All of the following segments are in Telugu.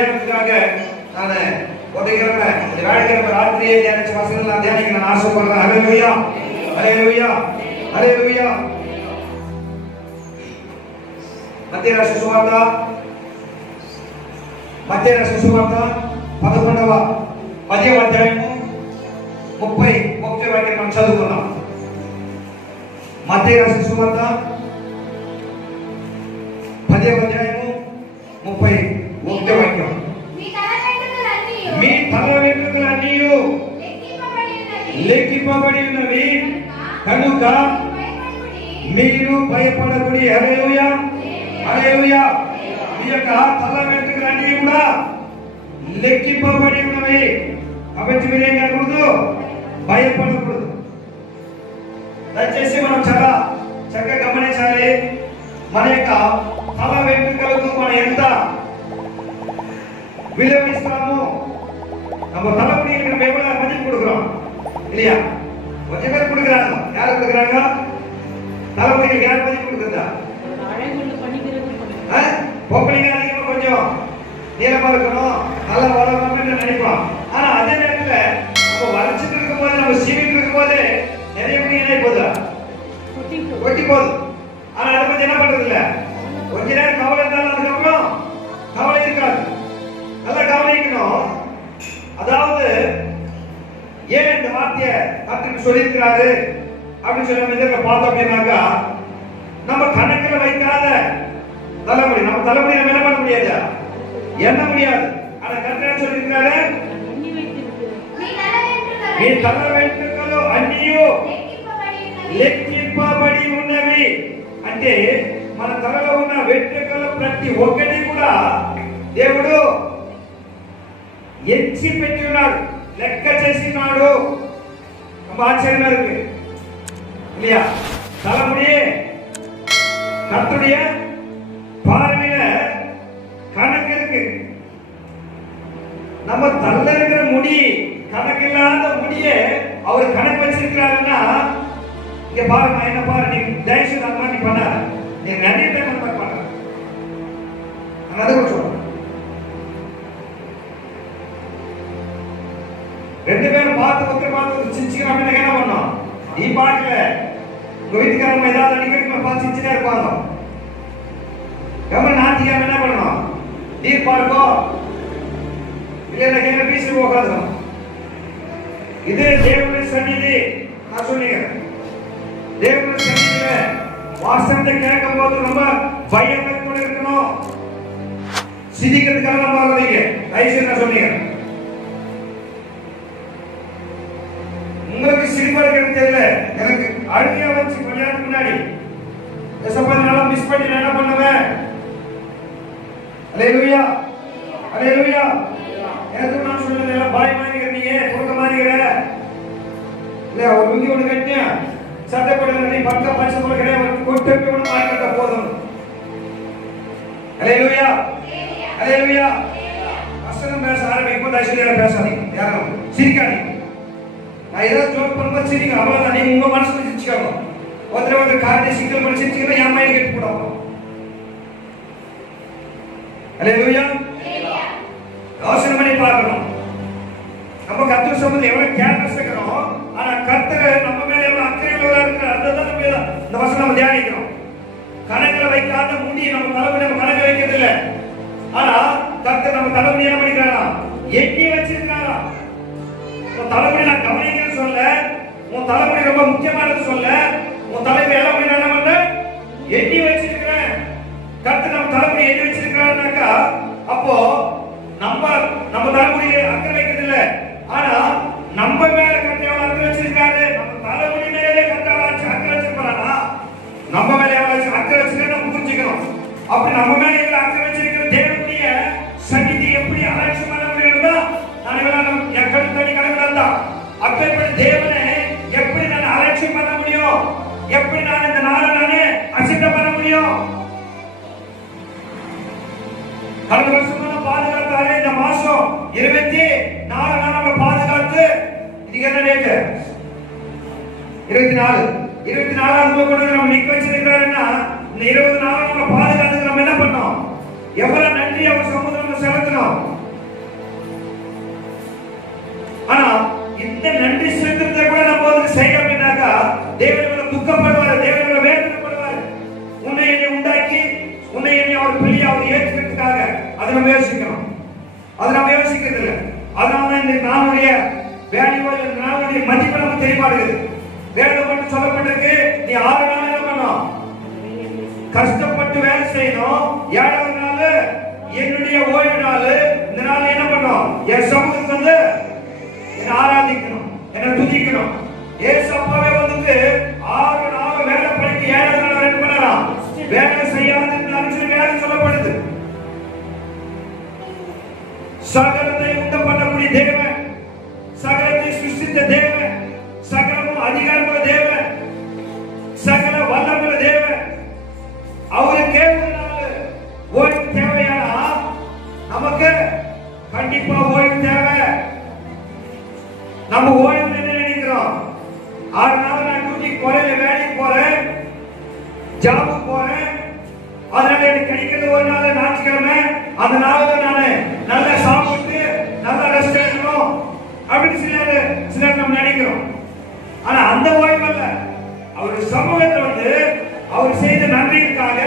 தியானத்துக்காக நான் ஒதுக்கிறேன். இந்த வேலைக்கிழமை ராத்திரியே தியானிச்ச வசனங்கள் நான் தியானிக்க நான் ஆசைப்படுறேன். ஹல்லேலூயா, ஹல்லேலூயா, ஹல்லேலூயா. மத்தேயு ராసిన సువార్త 11వ అధ్యాయము 31వ వాక్యం మనం చదువుకుందాం. మత్తయి రాసిన సువార్త 10వ అధ్యాయము 31వ వాక్యం. మీ తల వెంట్రుకలన్నీ లెక్కింపబడి ఉన్నవి కనుక మీరు భయపడకుడి. హల్లెలూయా, హల్లెలూయా. మీ యొక్క తల వెంట్రుకలన్నీ కూడా లెక్కింపబడి ఉన్నవి కాబట్టి మీరేం కాకూడదు, భయపడకూడదు. దయచేసి మనం చాలా చక్కగా గమనించాలి. మన యొక్క తల వెంట్రుకలకు మనం ఎంత விளைவிஸ்தாமோ நம்ம தலைமுடிக்கு நம்ம எவ்வளவு மதிப்பு கொடுக்கிறோம் இல்லையா? கொஞ்சம் பேர் கொடுக்குறாங்க. யாரு கொடுக்குறாங்க? தலைமுடிக்கு யார் மதிப்பு கொடுக்குறதா? பொம்பளைங்க அதிகமா கொஞ்சம் நீளமா இருக்கணும், நல்லா வளரணும்னு நினைப்போம். ஆனா அதே நேரத்துல நம்ம வளர்ச்சிட்டு இருக்கும் போது, நம்ம சீவிட்டு இருக்கும் போது நிறைய முடி என்ன போகுது, ஒட்டி போகுது. ஆனா அதை பத்தி என்ன பண்றது இல்ல. கொஞ்ச நேரம் கவலை இருந்தாலும் அதுக்கப்புறம் கவலை இருக்காது. நல்லா கவனிக்கணும். அதாவது ஏன் இந்த வார்த்தையை கர்த்தர் சொல்லியிருக்கிறாரு அப்படின்னு சொல்லி நம்ம இதை பார்த்தோம் அப்படின்னாக்கா, நம்ம கணக்கில் வைக்காத தலைமுடி, நம்ம தலைமுடி நம்ம என்ன பண்ண முடியாது, எண்ண முடியாது. ஆனா கர்த்தர் சொல்லியிருக்கிறாரு, మీ తల వెంట్రుకలు అన్నీ లెక్కింపబడి ఉన్నవి. అంటే మన తలలో ఉన్న వెంట్రుకలు ప్రతి ఒక్కటి కూడా దేవుడు எச்சி பெற்றுனார், லெக்க చేసినాడు. ரொம்ப ஆச்சரியமா இருக்கு இல்லையா? தலைமுடியே கர்த்தருடைய பார்வையில கணக்கு இருக்கு. நம்ம தள்ள இருக்கிற முடி, கணக்கில்லாத முடியே அவர் கணக்கு வச்சிருக்கிறாருன்னா, இங்க பாருங்க, என்ன பாரு, நீ தயவுசெய்து அந்த மாதிரி பண்ண, நீ நிறைய டைம் அந்த மாதிரி பண்ண. நான் அதை சொல்றேன். ரெண்டு பேரும் பார்த்து ஒருத்தர் பார்த்து சிரிச்சுக்கிறாங்க. என்ன பண்ணோம், நீ பார்க்கல, உங்க வீட்டுக்காரங்க ஏதாவது அடிக்கடி பார்த்து சிரிச்சுட்டே இருப்பாங்க. கவனம் நாத்திக்காம என்ன பண்ணணும், நீர் பார்க்கோ இல்லைன்னா கேட்க பேசி போகாது. இது தேவனுடைய சந்நிதி. நான் சொன்னீங்க, தேவனுடைய சந்நிதியில வாசனத்தை கேட்கும் போது ரொம்ப பயத்தோட இருக்கணும். சிரிக்கிறதுக்காக போகாதீங்க. தயவுசெய்து நான் சொன்னீங்க. உங்களுக்கு சிரிப்பா இருக்கிறது தெரியல, எனக்கு அழுகையா வச்சு கொஞ்ச நேரத்துக்கு முன்னாடி எசப்பா மிஸ் பண்ணி நான் என்ன பண்ணுவேன். அல்லேலூயா, அல்லேலூயா. எனக்கு நான் சொல்றது எல்லாம் பாய் மாறிக்கிற, நீங்க தூக்க மாறிக்கிற இல்ல, ஒரு லுங்கி ஒன்று கட்டியா சட்டை போடுற, நீ பக்க பச்சை போல கிடையாது, கொட்டு ஒன்று மாறிக்கிட்ட போதும். அல்லேலூயா, அல்லேலூயா. வசனம் பேச ஆரம்பிக்கும், தயவுசெய்து பேசாதீங்க, யாரும் சிரிக்காதீங்க. நான் ஏதாவது ஜோக் பண்ணும்போது சிரிங்க, அவ்வளவுதான். நீங்க உங்க மனசுல சிரிச்சுக்கோங்க. ஒருத்தர் காரணம் சிக்கல் பண்ணி சிரிச்சுக்கிறேன், என் மைண்ட் கெட்டு போடுவோம். அல்லேலூயா. யோசனை பண்ணி பார்க்கணும். நம்ம கர்த்தர் சொன்னது எவ்வளவு கேர்லெஸ் இருக்கிறோம், ஆனா கர்த்தர் நம்ம மேல எவ்வளவு அக்கறையுள்ளவரா இருக்கிறார். அதுதான் நம்ம இந்த வசனம் நம்ம தியானிக்கிறோம். கணக்கில் வைக்காத முடி நம்ம தலைமுடி நம்ம கணக்கு வைக்கிறது இல்லை. ஆனா கர்த்தர் நம்ம தலைமுடி என்ன பண்ணிக்கிறாரா, எண்ணி வச்சிருக்காரா. உன் தலைமுடி நான் கவனிக்கிறேன்னு சொல்ல, உன் தலைமுடி ரொம்ப முக்கியமானது சொல்ல, உன் தலைமுடி எல்லாம் பண்ண என்ன பண்ண எண்ணி வச்சிருக்கிறேன். கர்த்தர் நம்ம தலைமுடி எண்ணி வச்சிருக்கிறாருனாக்கா, அப்போ நம்ம தலைமுடியை அக்கறை வைக்கிறது இல்லை. ஆனா நம்ம மேல கர்த்தர் எவ்வளவு அக்கறை வச்சிருக்காரு, நம்ம தலைமுடி மேலே கர்த்தர் அக்கறை வச்சிருப்பாரா, நம்ம மேல எவ்வளவு அக்கறை வச்சிருக்க நம்ம புரிஞ்சுக்கணும். அப்படி நம்ம மேல எவ்வளவு அக்கறை வச்சிருக்கிற தேவனுடைய சந்நிதி எப்படி அலட்சியம் பண்ண முடியும்னா, நான் இவெல்லாம் என் கருத்தடி கணக்கில் தான் அப்பேற்பட்ட தேவனை எப்படி நான் அலட்சியம் பண்ண முடியும், எப்படி நான் இந்த நாளை நானே அசிட்டம் பண்ண முடியும். கடந்த வருஷம் பாதுகாத்தாரு, இந்த மாசம் 24 நாள் பாதுகாத்து, இதுக்கு என்ன டேட்டு 24 கொண்டு நம்ம நிக்க வச்சிருக்காருன்னா, இந்த 20 நாள் நம்ம பாதுகாத்து நம்ம என்ன பண்ணோம், எவ்வளவு நன்றி அவர் சமுதிரம் செலுத்தணும். ஆனா இந்த நன்றி செலுத்துறதை கூட நம்ம வந்து செய்ய அப்படின்னாக்கா தேவன் துக்கப்படுவார், தேவன் வேதனைப்படுவார். உன்னை என்னை உண்டாக்கி உன்னை என்னை அவர் பிள்ளை அவர் ஏற்றுக்கிறதுக்காக அதை நம்ம யோசிக்கணும். அதை நம்ம யோசிக்கிறது இல்லை. அதனால இந்த நாளுடைய வேல்யூ நாளுடைய மதிப்பு நமக்கு தெரியமாடுது. வேலை மட்டும் சொல்லப்பட்டிருக்கு, நீ 6 நாள் என்ன பண்ணணும், கஷ்டப்பட்டு வேலை செய்யணும். 7வது நாள் என்னுடைய ஓய்வு நாள். இந்த நாள் என்ன பண்ணணும், என் சமூகத்துக்கு வந்து என்ன ஆராதிக்கணும், என்ன துதிக்கணும். ஏசப்பாவே வந்துட்டு 6 நாள் வேலை பண்ணிட்டு 7வது நாள் என்ன பண்ணலாம், வேலை செய்யாதுன்னு வேலை சொல்லப்படுது. சகலத்தை உண்டு பண்ணக்கூடிய தேவன், சகலத்தை சிருஷ்டித்த தேவன், சகலமும் அதிகாரமுள்ள தேவன், சகல வல்லமுள்ள தேவன். அவருக்கே ஓய்வு தேவையானா நமக்கு கண்டிப்பா ஓய்வு தேவை. நம்ம ஓய்வு என்ன நினைக்கிறோம், 6 நாள் நான் டியூட்டிக்கு போறேன், வேலைக்கு போறேன், ஜாபுக்கு போறேன், அதனால எனக்கு கிடைக்கிறது ஒரு நாள் ஞாயிற்றுக்கிழமை, அந்த நாள்ல நானு நல்லா சாப்பிட்டு நல்லா ரெஸ்ட் எடுக்கணும் அப்படின்னு சிலர் நம்ம நினைக்கிறோம். ஆனா அந்த ஓய்வு அல்ல. அவர் சமூகத்தில் வந்து அவர் செய்த நன்மைகளுக்காக,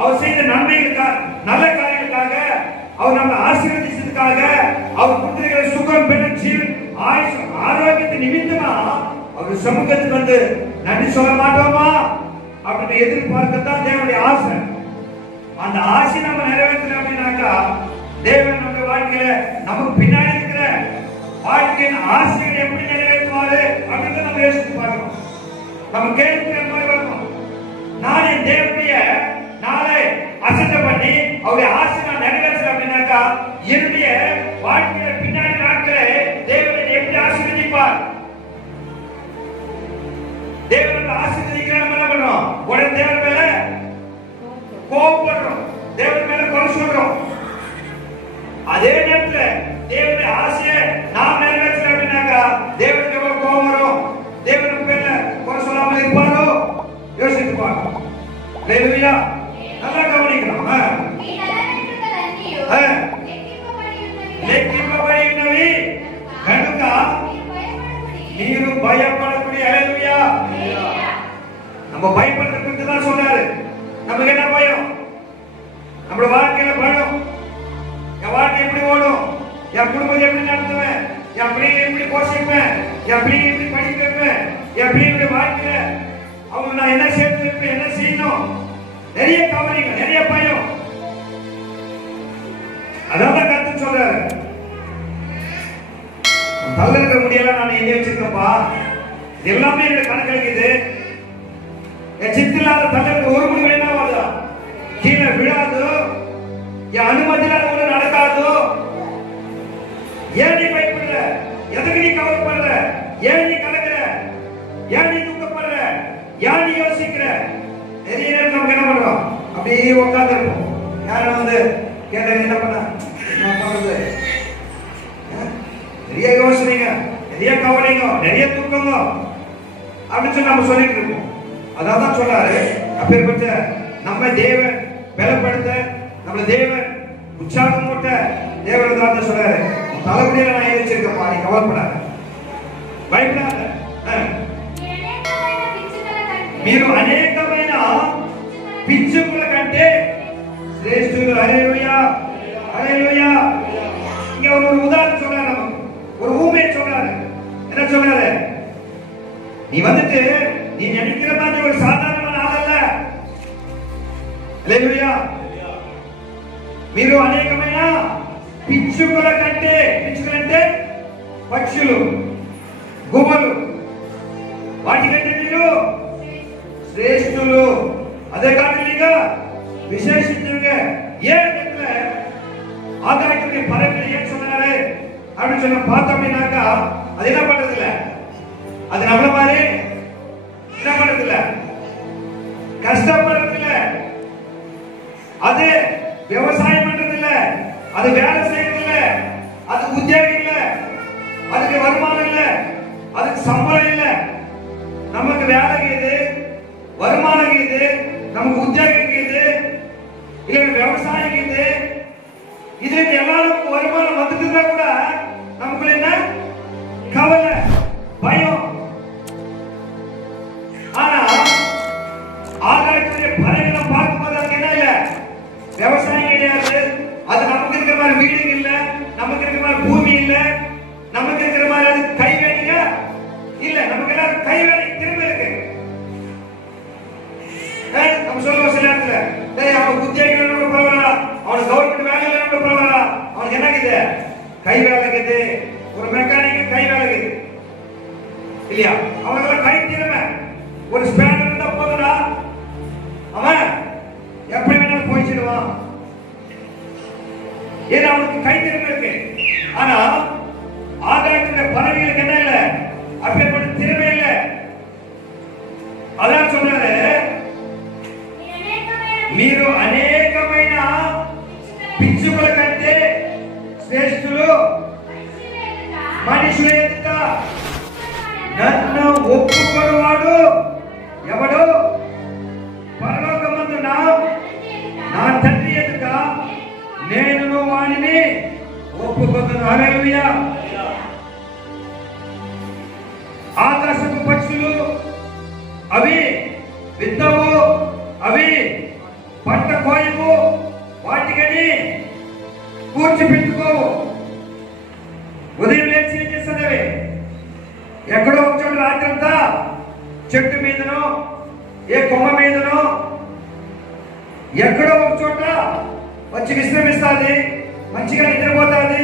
அவர் செய்த நன்மைகளுக்காக, நல்ல காரியங்களுக்காக, அவர் நம்ம ஆசீர்வதிச்சதுக்காக, அவர் கொடுத்திருக்கிற சுகம் பெரும் ஜீவன் ஆயுஷ் ஆரோக்கியத்தை நிமித்தமா அவர் சமூகத்துக்கு வந்து நன்றி சொல்ல மாட்டோமா அப்படின்னு எதிர்பார்க்கத்தான் தேவனுடைய ஆசை. அந்த ஆசை நம்ம நிறைவேற்றணும் அப்படின்னாக்கா தேவன் நம்ம வாழ்க்கையில நமக்கு பின்னாடி இருக்கிற வாழ்க்கையின் ஆசைகளை எப்படி நிறைவேற்றுவாரு அப்படின்னு நம்ம யோசித்து பார்க்கணும். நம்ம கேள்விக்கிற மாதிரி வரணும். நான் என் தேவனுடைய நாளை அசட்டை பண்ணி அவருடைய ஆசை நான் நிறைவேற்றல அப்படின்னாக்கா என்னுடைய வாழ்க்கையில பின்னாடி நாட்களை தேவனை எப்படி ஆசீர்வதிப்பார்? தேவனை ஆசீர்வதிக்கிற நம்ம என்ன பண்றோம், உடனே தேவன் மேல கோபப்படுறோம், தேவன் மேல குறை சொல்றோம். அதே நேரத்துல தேவனுடைய ஆசையை நாம் நிறைவேற்றல அப்படின்னாக்கா தேவனுக்கு எவ்வளவு கோபம் வரும், தேவனுக்கு மேல குறை சொல்லாம இருப்பாரோ யோசித்து பார்க்கணும். ஹல்லேலூயா. நல்லா கவனிக்கணும். లెక్కింపబడినవి కనుక మీరు భయపడకుడి. హల్లెలూయా. நம்ம பயப்படுறது குறித்து தான் சொல்றாரு. நமக்கு என்ன பயம், நம்ம வாழ்க்கையில பயம். என் வாழ்க்கை எப்படி ஓடும், என் குடும்பத்தை எப்படி நடத்துவேன், என் பிள்ளைகளை எப்படி போஷிப்பேன், என் பிள்ளைகளை எப்படி படிக்க வைப்பேன், என் பிள்ளைகளுடைய வாழ்க்கையில அவங்க நான் என்ன சேர்த்து வைப்பேன், என்ன செய்யணும், நிறைய கவலைகள், நிறைய பயம். அதான் கருத்து சொல்றாரு. தள்ளக்க முடியல, நான் எங்க வச்சிருக்கப்பா, எல்லாமே என்னோட கணக்கு இருக்குது. என் சித்தில்லாத தள்ளக்கு ஒரு முடிவு என்ன வருதா, கீழே விழாது, என் அனுமதியில அது ஒண்ணு நடக்காது. ஏன் நீ பயப்படுற, எதுக்கு நீ கவலைப்படுற, ஏன் நீ கலக்குற, ஏன் நீ துக்கப்படுற, ஏன் நீ யோசிக்கிற? நிறைய நேரம் நமக்கு என்ன பண்றோம், அப்படியே உட்கார்ந்து இருப்போம். யாரும் வந்து கேட்ட என்ன பண்ண நிறைய யோசனைங்க, நிறைய கவலைங்க, நிறைய துக்கங்க அப்படின்னு சொல்லி நம்ம சொல்லிட்டு இருக்கோம். அதான் சொல்றாரு, அப்பேற்பட்ட நம்ம தேவன் பலப்படுத்த, நம்ம தேவன் உற்சாகம் மூட்ட தேவன் தான் சொல்றாரு. தலைமுடியில நான் ஏறிச்சிருக்கப்பா, நீ கவலைப்படாத, பயப்படாத. మీరు అనేకమైన పిచ్చుకల కంటే శ్రేష్ఠులు. హల్లెలూయా, ஹல்லேலூயா. இங்க ஒரு உதாரணம் சொல்றாரு, ஒரு ஊமையை சொல்றாரு. என்ன சொல்றாரு, நீ வந்துட்டு நீ நினைக்கிற மாதிரி ஒரு சாதாரணமான ஆள் அல்ல. హల్లెలూయా. మీరు అనేకమైన పిచ్చుకల కంటే, పిచ్చుకలంటే పక్షులు, గువ్వలు, వాటికంటే మీరు శ్రేష్ఠులు. అదే కాకుండా விசேஷித்தவங்க. ஏன் ஆகாயத்துடைய பறவைகள் ஏன் சொன்னாரு அப்படின்னு சொன்ன பார்த்தோம் அப்படின்னாக்கா அது என்ன பண்றது இல்ல, அது நம்மள மாதிரி என்ன பண்றது இல்ல, கஷ்டப்படுறது இல்ல, அது விவசாயம் பண்றது இல்ல, அது வேலை செய்யறது இல்ல, அது உத்தியோகம் இல்ல, அதுக்கு வருமானம் இல்ல, அதுக்கு சம்பளம் இல்ல. நமக்கு வேலை இருக்குது, வருமானம் இருக்குது, நமக்கு உத்தியோகம் இருக்குது, இல்ல விவசாயம் இருக்குது, இதுல எல்லாரும் வருமானம் வந்துட்டு கூட நமக்குள்ள என்ன கவலை, பயம். ஆனா ஆகாயத்துடைய பறவைகளை பார்க்கும்போது அதுக்கு என்ன இல்ல, விவசாயம் கிடையாது. அது நமக்கு இருக்கிற மாதிரி வீடு இல்ல, நமக்கு இருக்கிற மாதிரி பூமி இல்ல, நமக்கு இருக்கிற மாதிரி அது கை வேலைங்க இல்ல. நமக்கு எல்லாம் கை வேலை திரும்ப இருக்கு. நம்ம சொல்லுவோம் சில இடத்துல, அவன் உத்தியோகம் பரவாயில்ல, அவனுக்கு கவர்மெண்ட் வேலை இல்ல பரவாயில்ல, அவனுக்கு என்ன இருக்குது, கை வேலை இருக்குது. ஒரு மெக்கானிக் கை வேலை இருக்குது இல்லையா, அவனுக்கு கை திறமை. ஒரு ஸ்பேனர் இருந்தா போதுடா, அவன் எப்படி வேணாலும் போயிடுவான். ஏன்னா அவனுக்கு கை திறமை இருக்கு. ஆனா ஆகாயத்துடைய பறவைகளுக்கு என்ன இல்ல, அப்பேற்பட்ட திறமை இல்ல. అలా சொல்றாரு, మీరు అనేకమైన పిచ్చుకల కంటే శ్రేష్ఠులు, మనుషుల ఎదుట నన్ను ఒప్పుకొనువాడు ఎవడు, పరలోకమందు నా తండ్రి ఎదుట నేను వానిని ఒప్పుకొను. హల్లెలూయా. ఆకాశపు పక్షులు అవి విత్తవు, అవి పంట కోయవు, వాటికని కూర్చిపెట్టుకోవు. ఉదయం లేచి ఏం చేస్తుంది, అవి ఎక్కడో ఒక చోట రాత్రంతా చెట్టు మీదనో ఏ కొమ్మ మీదనో ఎక్కడో ఒక చోట వచ్చి విశ్రమిస్తుంది, మంచిగా నిద్రపోతుంది.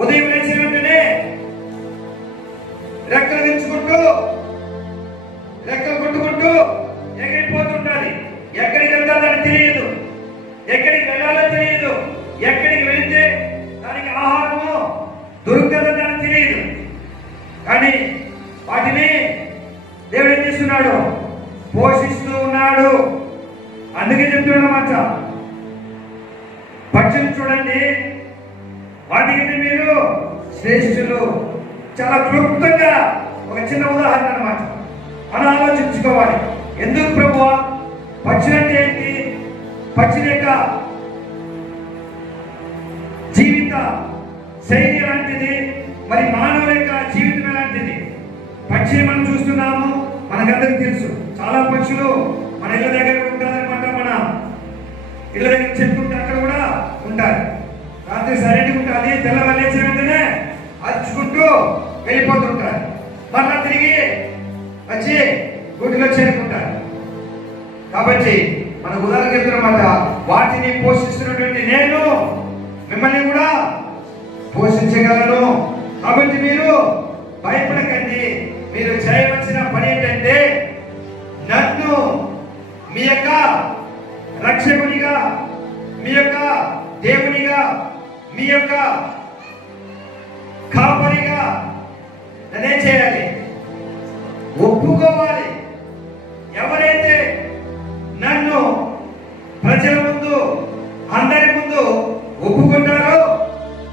ఉదయం లేచిన వెంటనే రెక్కలు తెచ్చుకుంటూ రెక్కలు కొట్టుకుంటూ ఎగిరిపోతుంటాది. ఎక్కడికి వెళ్తాదని తెలియదు, ఎక్కడికి వెళ్ళాలో తెలియదు, ఎక్కడికి వెళితే దానికి ఆహారము దొరుకుతుందని తెలియదు. కానీ వాటిని దేవుడు ఏం చేస్తున్నాడు, పోషిస్తూ ఉన్నాడు. అందుకే చెప్తున్నమాట, పక్షులు చూడండి, వాటికంటే మీరు శ్రేష్ఠులు. చాలా క్లుప్తంగా ఒక చిన్న ఉదాహరణ అన్నమాట. మనం ఆలోచించుకోవాలి, ఎందుకు ప్రభువా, పక్షులు అంటే ఏంటి, పక్షుల యొక్క జీవిత శైలి ఎలాంటిది, మరి మానవుల యొక్క జీవితం ఎలాంటిది. పక్షి మనం చూస్తున్నాము, మనకందరికి తెలుసు. చాలా పక్షులు మన ఇళ్ళ దగ్గర ఉంటారనమాట. మన ఇళ్ళ దగ్గర చెప్పుకుంటే అక్కడ కూడా ఉంటారు. రాత్రి సరైనగా ఉంటుంది, తెల్లవారు లేచిన వెంటనే అరుచుకుంటూ వెళ్ళిపోతుంటారు. మళ్ళా తిరిగి వచ్చి గుడిలో చేరుకుంటారు. కాబట్టి మన ఉదాహరణ చెప్తున్నమాట, వాటిని పోషిస్తున్నటువంటి నేను మిమ్మల్ని కూడా పోషించగలను. కాబట్టి మీరు భయపడకండి. మీరు చేయవలసిన పని ఏంటంటే, నన్ను మీ యొక్క రక్షకునిగా, మీ యొక్క దేవునిగా, మీ యొక్క కాపరిగా నన్నే చేయాలి, ఒప్పుకోవాలి. ఎవరైతే నన్ను ప్రజల ముందు, అందరి ముందు ఒప్పుకుంటారో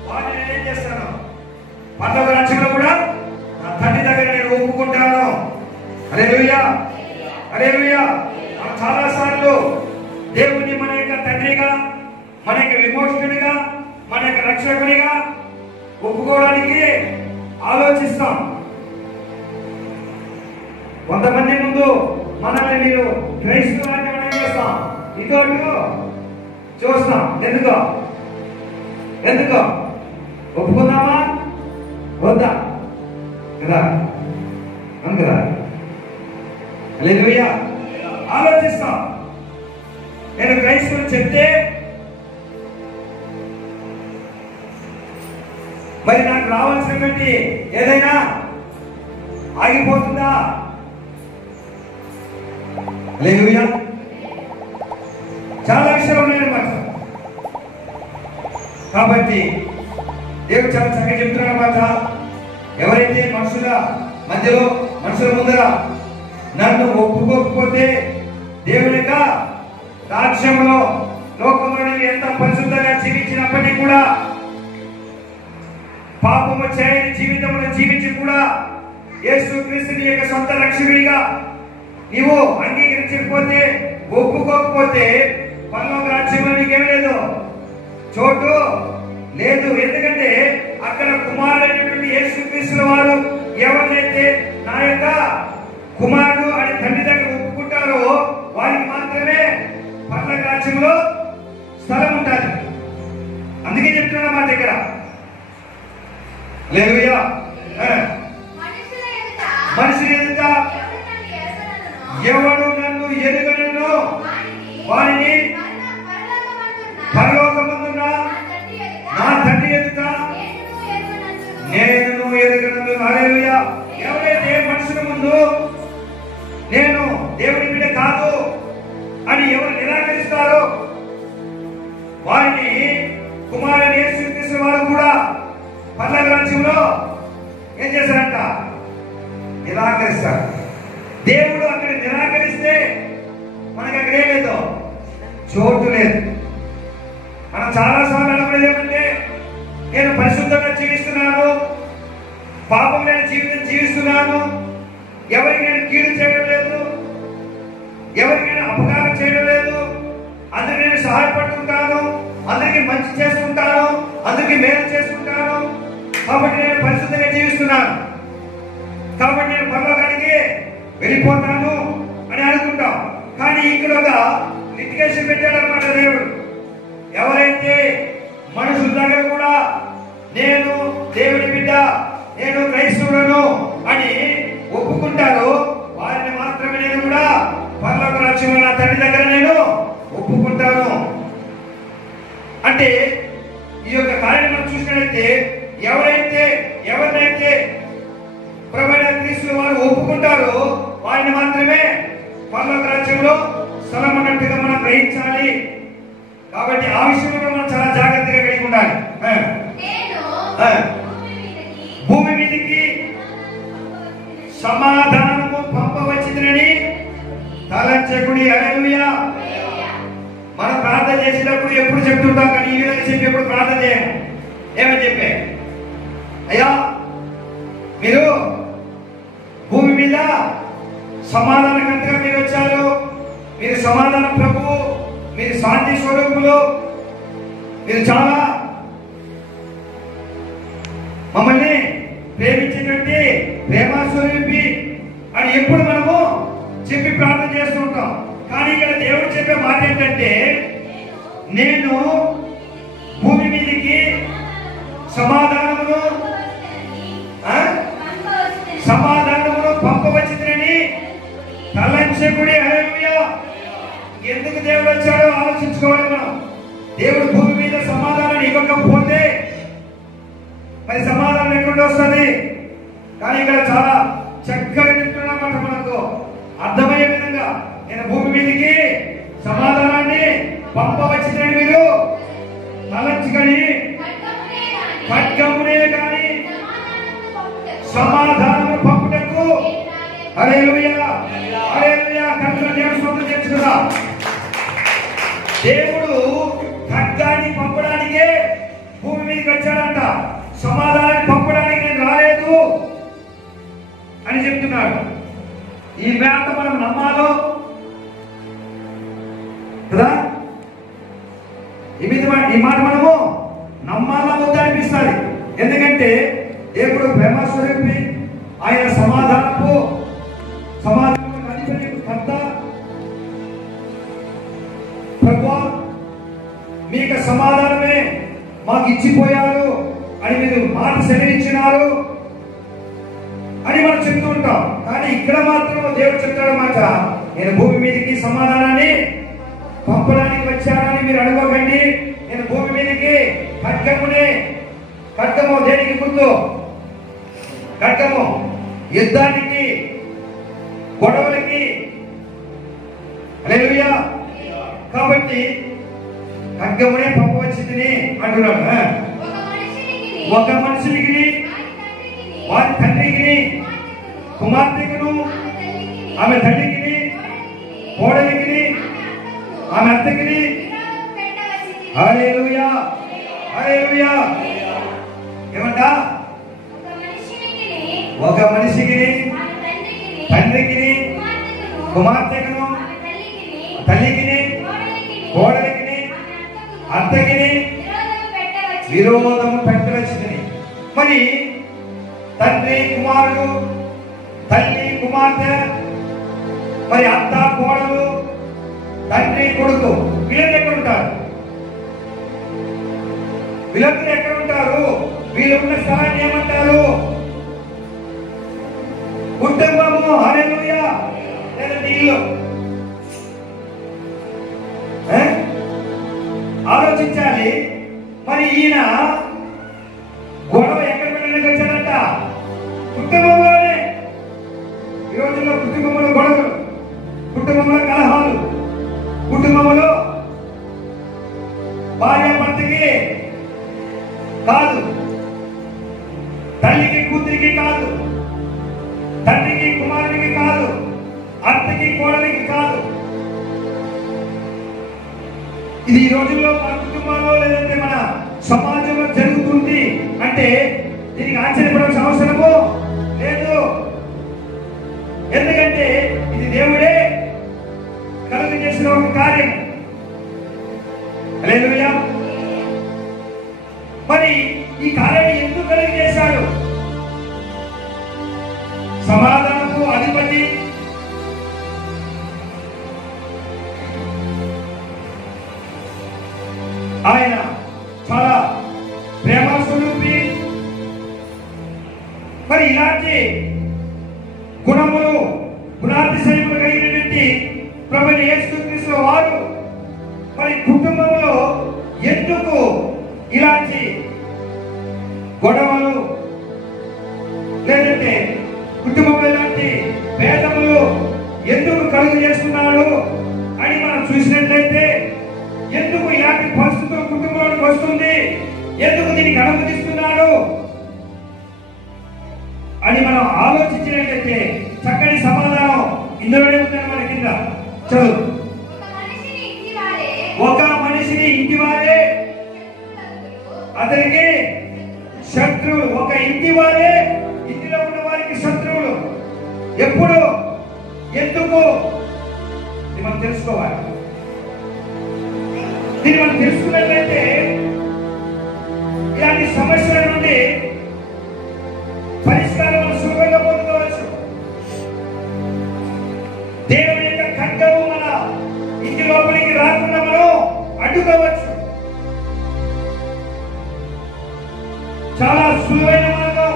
వారిని నేనేం చేస్తాను, పర్లోక రాజ్యంలో కూడా నా తండ్రి దగ్గర నేను ఒప్పుకుంటాను. హల్లెలూయా, హల్లెలూయా. చాలా సార్లు దేవుని మన యొక్క తండ్రిగా, మన యొక్క విమోచకునిగా, మన యొక్క రక్షకునిగా ఒప్పుకోవడానికి ఆలోచిస్తాం. కొంతమంది ముందు మనల్ని మీరు క్రైస్తవులని మనం చేస్తాం, ఇదో చూస్తాం. ఎందుకో ఒప్పుకుందామా వద్దా కదా, అవును కదా. హల్లెలూయా. ఆలోచిస్తాం. నేను క్రైస్తవుని చెప్తే మరి నాకు రావాల్సినటువంటి ఏదైనా ఆగిపోతుందా? హల్లెలూయా. చాలా విషయాలు ఉన్నాయన్నమాట. కాబట్టి దేవుడు చాలా చక్కగా చెప్తున్నాడు అన్నమాట. ఎవరైతే మనుషుల మధ్యలో, మనుషుల ముందర నన్ను ఒప్పుకోకపోతే దేవుని యొక్క రాజ్యంలో, లోకంలో ఎంత పరిశుద్ధంగా జీవించినప్పటికీ కూడా, పాపము చేయని జీవితంలో జీవించి కూడా యేసుక్రీస్తుని యొక్క సొంత రక్షకుడిగా నీవు అంగీకరించకపోతే, ఒప్పుకోకపోతే, పరలోక రాజ్యంలో నీకేం లేదు, చోటు లేదు. ఎందుకంటే అక్కడ కుమారుడైనటువంటి యేసుక్రీస్తు వారు ఎవరినైతే నా యొక్క కుమారుడు అని తండ్రి దగ్గర ఒప్పుకుంటారో వారికి మాత్రమే పరలోక రాజ్యంలో స్థలం ఉంటుంది. అందుకే చెప్తున్నా మా దగ్గర హల్లెలూయా. మనిషి ఎదుట ఎవడు నన్ను ఎరుగనను వారిని పరలోకమందున్న నా తండ్రి ఎదుట నేను ఎరుగనను. హల్లెలూయా. ఎవరైతే మనుషుల ముందు నేను దేవుని బిడ్డ కాదు అని ఎవరు నిరాకరిస్తారో వారిని కుమారుని యేసుక్రీస్తు వారు కూడా పరలోక రాజ్యంలో ఏం చేశారంట? నిరాకరిస్తారు. దేవుడు అక్కడ నిరాకరిస్తే మనకి అక్కడ ఏం లేదు, చోటు లేదు. మనం చాలా సార్లు అనుకునేది ఏమంటే నేను పరిశుద్ధంగా జీవిస్తున్నాను, పాపం లేని జీవితం జీవిస్తున్నాను, ఎవరికి నేను కీడు చేయడం లేదు, ఎవరికి నేను అపకారం చేయడం లేదు, అందరికి నేను సహాయపడుతుంటాను, అందరికి మంచి చేసుకుంటాను, అందరికి మేలు చేసుకుంటాను, కాబట్టి నేను పరిశుద్ధంగా జీవిస్తున్నాను, కాబట్టి నేను పరలోకానికి వెళ్ళిపోతాను అని అనుకుంటాం. కానీ ఇక్కడ ఒక లిటిగేషన్ పెట్టాడు అనమాట దేవుడు. ఎవరైతే మనుషుల దగ్గర కూడా నేను దేవుని బిడ్డ, నేను క్రైస్తవులను అని ఒప్పుకుంటారో వారిని మాత్రమే నేను కూడా పరలోక రాజ్యంలో నా తండ్రి దగ్గర నేను ఒప్పుకుంటాను. అంటే ఈ యొక్క కార్యం మనం చూసినట్లయితే ఎవరినైతే ప్రభువైన క్రీస్తు వారు ఒప్పుకుంటారో వారిని మాత్రమే పరలోక రాజ్యంలో స్థలం అన్నట్టుగా మనం గ్రహించాలి. కాబట్టి ఆ విషయంలో మనం చాలా జాగ్రత్తగా కలిగి ఉండాలి. భూమి మీదకి సమాధానము పంపవచ్చిందని తలంచకుడి. హల్లెలూయా. మనం ప్రార్థన చేసేటప్పుడు ఎప్పుడు చెప్తుంటాం, కానీ ఈ విధంగా చెప్పి ఎప్పుడు ప్రార్థన చేయము. ఏమని చెప్పే, అయ్యా మీరు భూమి మీద సమాధానకర్తగా మీరు వచ్చారు, మీరు సమాధాన ప్రభువు, మీరు శాంతి స్వరూపులు, మీరు చాలా మమ్మల్ని ప్రేమించేటువంటి ప్రేమ స్వరూపి అని ఎప్పుడు మనము చెప్పి ప్రార్థన చేస్తూ ఉంటాం. కానీ ఇక్కడ దేవుడు చెప్పే మాట ఏంటంటే నేను భూమి మీదకి సమాధానమును పంపవచ్చునని తలంచకుడి. హల్లెలూయా. ఎందుకు దేవుడు వచ్చాడో ఆలోచించుకోవాలి మనం. దేవుడు భూమి మీద సమాధానాన్ని ఇవ్వకపోతే మరి సమాధానం ఎక్కడ వస్తుంది? కానీ ఇక్కడ చాలా చక్కగా చెప్తున్నమాట, మనకు అర్థమయ్యే విధంగా నేను భూమి మీదకి సమాధానాన్ని పంపవచ్చునని మీరు తలంచుకొని ఖడ్గమునే గాని సమాధానము పంపుటకు. హల్లెలూయా. హల్లెలూయా. కర్తవ్య దేవుని స్తోత్రం చేసుకుందా. దేవుడు ఖడ్గాన్ని పంపడానికే భూమి మీదకి వచ్చాడంట, సమాధానాన్ని పంపడానికి నేను రాలేదు అని చెప్తున్నాడు. ఈ మాట మనం నమ్మాలో కదా, ఈ మాట మనము నమ్మాలా వద్దా అనిపిస్తుంది. ఎందుకంటే దేవుడు ప్రేమ స్వరూపి, ఆయన సమాధానపు కర్త. ప్రభువా మీకు సమాధానమే మాకు ఇచ్చిపోయారు అని మీరు మాట సెలవిచ్చినారు అని మనం చెప్తూ ఉంటాం. కానీ ఇక్కడ మాత్రం దేవుడు చెప్తాడన్నమాట, నేను భూమి మీదకి సమాధానాన్ని పంపడానికి వచ్చానని మీరు అనుకోకండి. నేను భూమి మీదకి ఖడ్గము దేనికి గుర్తు? ఖడ్గము యుద్ధానికి, గొడవలకి. హల్లెలూయా. కాబట్టి ఖడ్గమునే పంపవచ్చిందని అంటున్నాడు. ఒక మనిషికి, వారి తండ్రికి, కుమార్తెకును, ఆమె తల్లికి, కోడలికి, ఆమె అత్తకి. హల్లెలూయా. హల్లెలూయా. ఏమంటా? ఒక మనిషికి, తండ్రికి, కుమార్తెకును, తల్లికి, కోడలికి, అత్తకి విరోధము పెట్టవచ్చింది. మరి తండ్రి కుమారుడు, తల్లి కుమార్తె, మరి అత్త కోడలు, తండ్రి కొడుకు, వీళ్ళందరూ ఎక్కడ ఉంటారు? వీళ్ళందరూ ఎక్కడ ఉంటారు? వీళ్ళు ఉన్న స్థలాన్ని ఏమంటారు? కుటుంబము. హల్లెలూయా. లేదంటే ఇల్లు. ఆలోచించాలి. మరి ఈయన గొడవ ఎక్కడ పెట్టడానికి వచ్చాడంట? కుటుంబంలోనే. ఈ రోజుల్లో కుటుంబంలో గొడవలు, కుటుంబంలో కలహాలు, కుటుంబంలో భార్య భర్తకి కాదు, తల్లికి కూతురికి కాదు, తండ్రికి కుమారునికి కాదు, అత్తకి కోడలికి కాదు. ఇది ఈ రోజుల్లో మన కుటుంబాల్లో లేదంటే మన సమాజంలో జరుగుతుంది అంటే దీనికి ఆశ్చర్యపడాల్సిన అవసరము లేదు. ఎందుకంటే ఇది దేవుడే కలుగు చేసిన ఒక కార్యం. హల్లెలూయా. మరి ఈ కార్యాన్ని ఎందుకు కలుగు చేశాడు? సమాధానపు అధిపతి, ఆయన చాలా ప్రేమ స్వరూపి. మరి ఇలాంటి గుణములు, గుణాతిశయములు కలిగినటువంటి ప్రభువైన యేసుక్రీస్తు వారు మరి కుటుంబంలో ఎందుకు ఇలాంటి గొడవలు లేదంటే కుటుంబంలో ఇలాంటి భేదములు ఎందుకు కలుగు చేస్తున్నాడు అని మనం చూసినట్లయితే, ఎందుకు ఇలాంటి పరిస్థితులు కుటుంబంలోకి వస్తుంది, ఎందుకు దీనికి అనుమతిస్తున్నాడు అని మనం ఆలోచించినట్లయితే చక్కని సమాధానం ఇందులోనే ఉందని మన కింద చదువు. ఒక మనిషిని ఇంటి వారే అతనికి శత్రువులు. ఒక ఇంటి వారే ఇంటిలో ఉన్న వారికి శత్రువులు. ఎప్పుడు, ఎందుకు ఇది మనం తెలుసుకోవాలి. దీన్ని మనం తెలుసుకున్నట్లయితే ఇలాంటి సమస్యల నుండి పరిష్కారం సులభంగా పొందవచ్చు. దేవుని యొక్క ఖడ్గము మన ఇంటి లోపలికి రాకుండా మనం అడ్డుకోవచ్చు. చాలా సులువైన మార్గం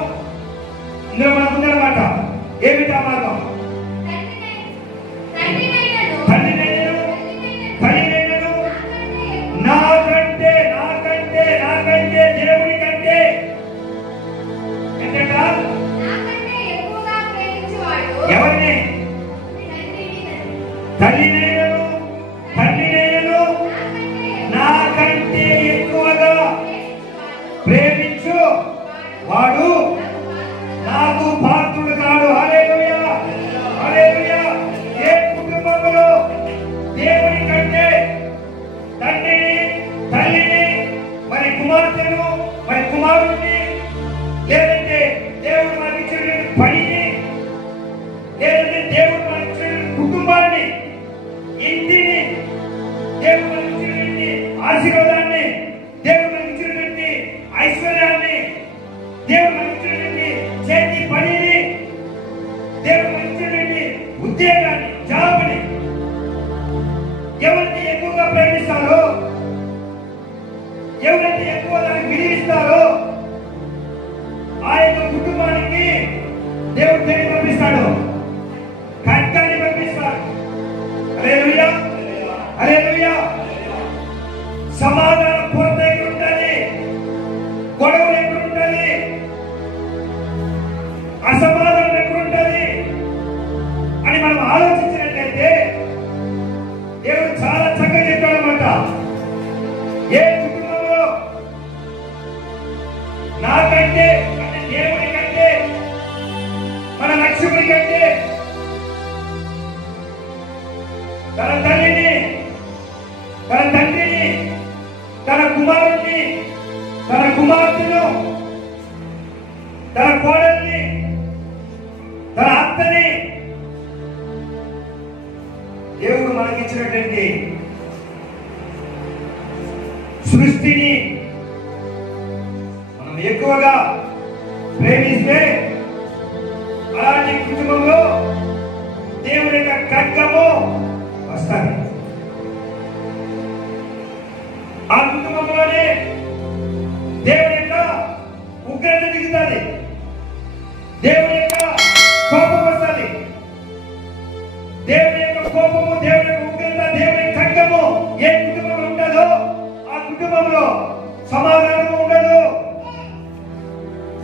ఇందులో మనకు ఉందన్నమాట. ఏమిటి ఆ మార్గం? నాకంటే నాకంటే నాకంటే దేవుని కంటే ఎవరిని? తల్లినైనను తండ్రినైనను నాకంటే ఎక్కువగా ప్రేమించు వాడు నాకు పాత్రుడు కాడు. హల్లెలూయా. హల్లెలూయా. ఏ కుటుంబంలో దేవుని కంటే తండ్రిని, తల్లిని, మరి కుమార్తెను, మరి కుమారుడిని, లేదంటే దేవుడు మనకి ఇచ్చిన పనిని, లేదంటే దేవుడు మనకి ఇచ్చిన కుటుంబాన్ని, ఇంటిని, దేవుడు మనకి ఇచ్చినటువంటి ఆశీర్వాదాన్ని, దేవుడు మనకి ఇచ్చినటువంటి ఐశ్వర్యాన్ని, దేవుడు మనకి ఇచ్చినటువంటి చేతి పనిని, దేవుడు మనకి ఇచ్చినటువంటి ఉద్యోగాన్ని, జాబ్ని ఎవరిని ఎక్కువగా ప్రేమిస్తారో, ఎవరైతే ఎక్కువ దానికి విలువిస్తారో ఆ యొక్క కుటుంబానికి దేవుడు దేన్ని పంపిస్తాడు? ఖడ్గాన్ని పంపిస్తాడు. హల్లెలూయా. హల్లెలూయా. సమాధానం పూర్త ఎక్కడ ఉండాలి? గొడవలు ఎక్కడ ఉండాలి? అసమాధానం ఎక్కడ ఉండాలి అని మనం ఆలోచించినట్లయితే దేవుడు చాలా చక్కగా చెప్పాడు అన్నమాట. ఏ కుటుంబంలో నాకంటే అంటే దేవుడి కంటే, మన లక్ష్యుడి కంటే, తన తల్లిని, తన తండ్రిని, తన కుమారుడిని, తన కుమార్తెను, తన కోడల్ని, తన అత్తని దేవుడు మనకిచ్చినటువంటి సృష్టిని ఎక్కువగా ప్రేమిస్తే అలాంటి కుటుంబంలో దేవుని యొక్క ఖడ్గము వస్తాయి. ఆ కుటుంబంలోనే దేవుని యొక్క ఉగ్రత దిగుతుంది, దేవుని యొక్క కోపం వస్తుంది. దేవుని యొక్క కోపము, దేవుని యొక్క ఉగ్రత, దేవుని ఖడ్గము ఏ కుటుంబంలో ఉండదో ఆ కుటుంబంలో సమాధానము ఉండదు,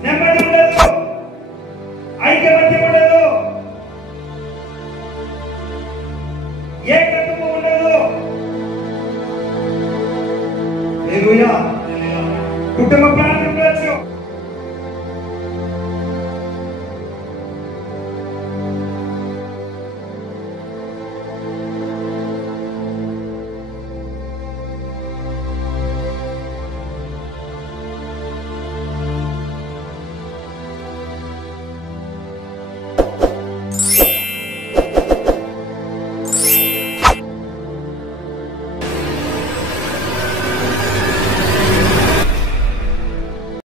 నెమ్మది ఉండదు, ఐక్యమత్యం ఉండదు, ఏకత్వము ఉండదు. హల్లెలూయా. కుటుంబ